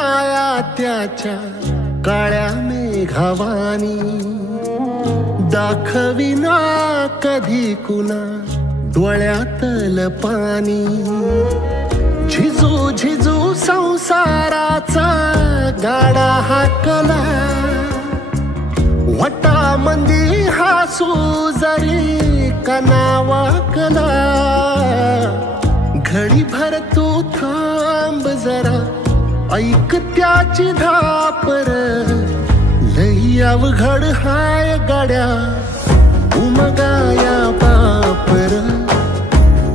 माया त्याच्या काळ्या मेघावानी, दाखविना कधी कुणा डोळ्यातल पाणी। झिजू झिजू संसाराचा गाडा हाकला, वटामंदी हासू जरी कना वाकला। घडीभर तू थांब जरा, ऐक त्याची धापर, लई अवघड हाय गड्या उमगाया बापर,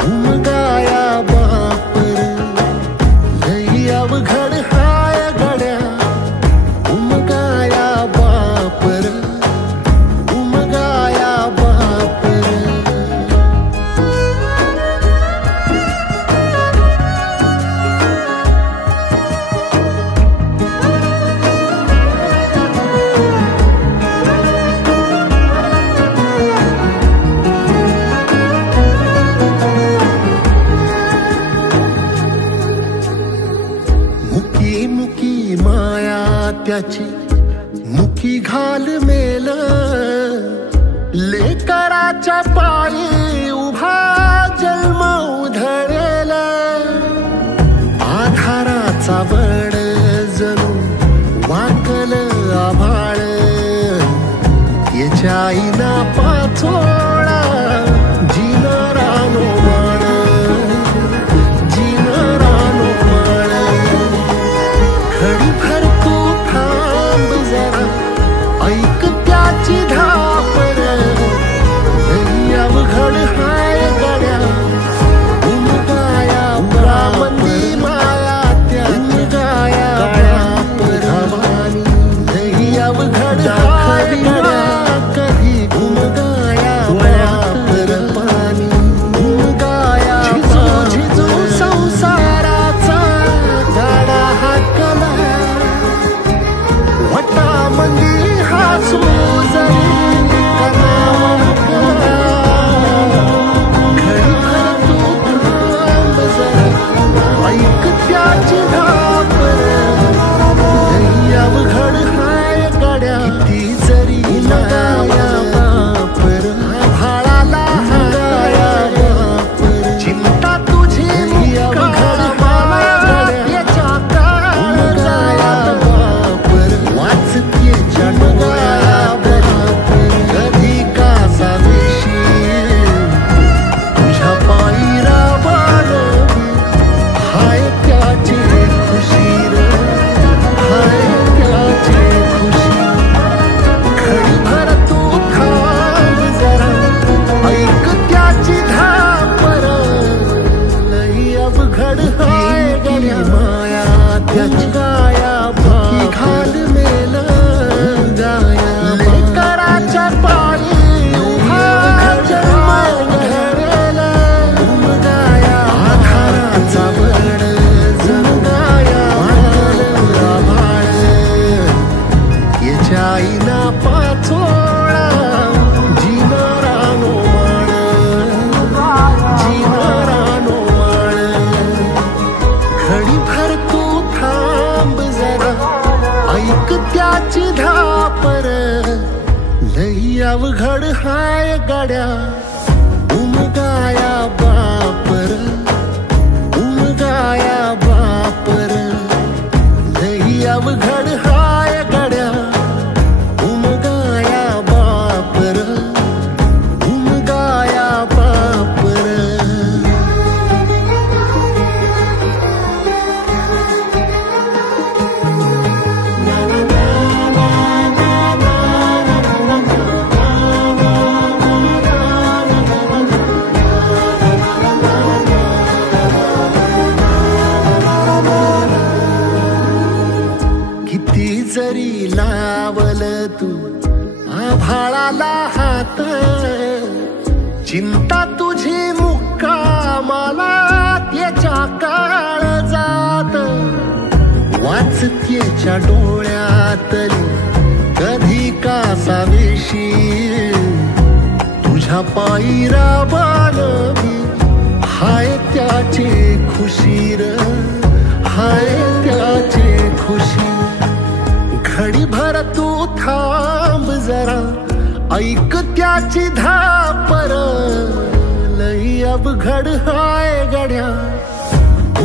उमगाया बापर, लई अवघड हाय गड्या उमगाया बापर, उमगाया बापर। मुकी माया त्याची मुकी घाल मेल, लेकराच्या पायी उभा जन्म उधळेल। आधाराचा बळ जणू वाकल आभाळ, याच्या आईना पाचोळा जिनारानो माळ, जिनारानो माळ। घडीभर तू थांब जरा, ऐक त्याची धापर, लई अवघड हाय गड्या उमगाया बापर, माया त्या उमगाया बापर, लई अवघड हाय गड्या कधी उमगाया बापर पाणी, उमगाया झिजू झिजू संसाराचा गाडा हाकला, वटामंदी हासू जरी कना वाकला। घडीभर तू थांब जरा, ऐक त्याची धापर, लई अवघड हाय गड्या किती जरी उमगाया बापर, आभाळाला हाया बापर, चिंता तुझी अवघड माया त्याच्या काळजाया बापर, वाचतेच्या डोळ्या बापर, कधी कासा वेशी तुझ्या पायी राबावी, हाय त्याची खुशी र, हाय त्याची खुशी। घडीभर तू थांब जरा, ऐक त्याची धापर, लई अवघड हाय गड्या माया त्याची गाया मुकी घाल मेल, गाया लेकराच्या पायी उभा जन्म उधळेल। उमगाया आधाराचा बळ जणू गाया वाकल आभाळ, याच्या आईना पाचोळा जिनारानो माळ, जिनारानो माळ। घडीभर तू थांब जरा, ऐक त्याची धापर, लई अवघड हाय गड्या उमगाया बापर, उमगाया बापर, लई अवघड हाय गड्या उमगाया बापर, उमगाया बापर। किती जरी लावल तू आभाळाला हात, चिंता तुझी मुक्कामाला त्याच्या काळजात, वाचतेच्या डोळ्यातली कधी कासा वेशी तुझ्या पायी राबावी, हाय त्याची खुशी र, हाय त्याची खुशी। ऐक त्याची धापर लई अवघड हाय गड्या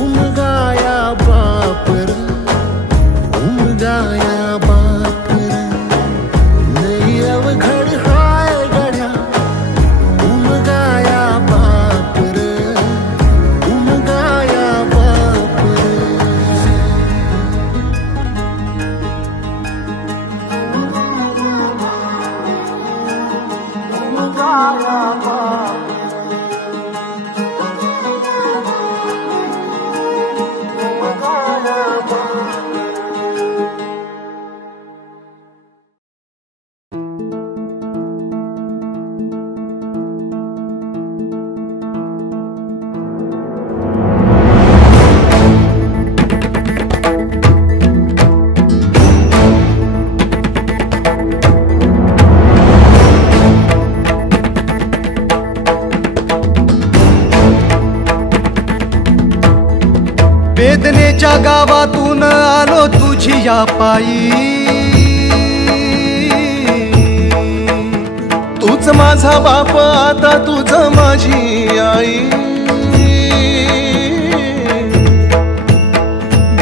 उमगाया बापर उमगाया बापर लई अवघड हाय गड्या उमगाया बापर उमगाया बापर उमगाया बापर वेदनेच्या गावातून आलो तुझी या पायी तूच माझा बाप आता तूच माझी आई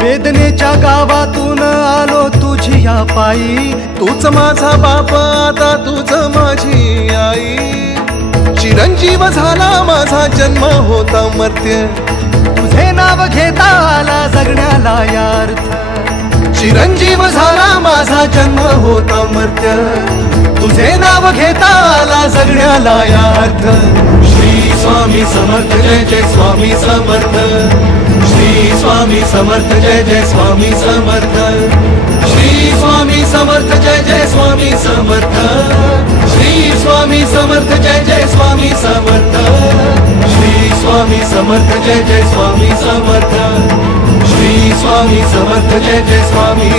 वेदनेच्या गावातून आलो तुझी या पायी तूच माझा बाप आता तूच माझी आई चिरंजीव झाला माझा जन्म होता मर्त्य तुझे नाव घेता आला जगण्याला यार्थ चिरंजीव झाला माझा जन्म होता मर्त्य तुझे नाव घेता आला जगण्याला यार्थ श्री स्वामी समर्थ जय जय स्वामी समर्थ श्री स्वामी समर्थ जय जय स्वामी समर्थ श्री स्वामी समर्थ जय जय स्वामी समर्थ श्री स्वामी समर्थ जय जय स्वामी समर्थ श्री स्वामी समर्थ जय जय स्वामी समर्थ श्री स्वामी समर्थ जय जय स्वामी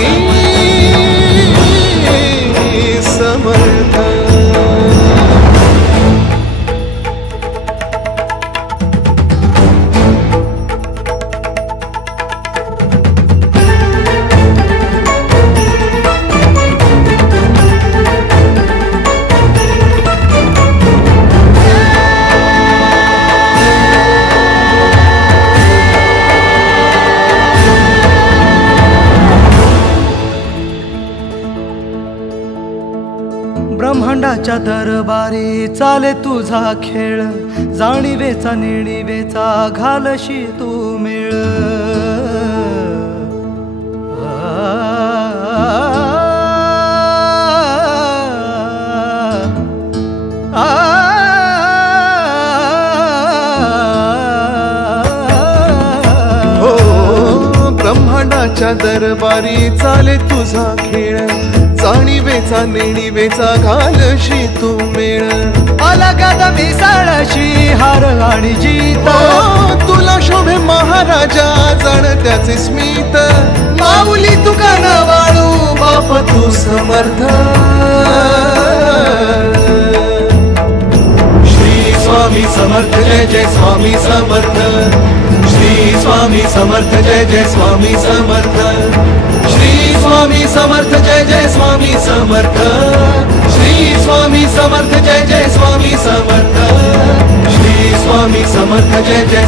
समर्थ ब्रह्मांडाच्या दरबारी चाले तुझा खेळ जाणीवेचा नेणीवेचा घालशी तू मेळ ब्रह्मांडाच्या दरबारी चाले तुझा खेळ जाणीवेचा नेणीवेचा घालशी तू मेळ अलगद मिसळशी हार आणि जीत तुला शोभे महाराजा जण त्याचे स्मित माऊली तुका न वाळू बाप तू समर्थ श्री स्वामी समर्थ जय जय स्वामी समर्थ श्री स्वामी समर्थ जय जय स्वामी समर्थ श्री स्वामी समर्थ जय जय स्वामी समर्थ श्री स्वामी समर्थ जय जय स्वामी समर्थ श्री स्वामी समर्थ जय जय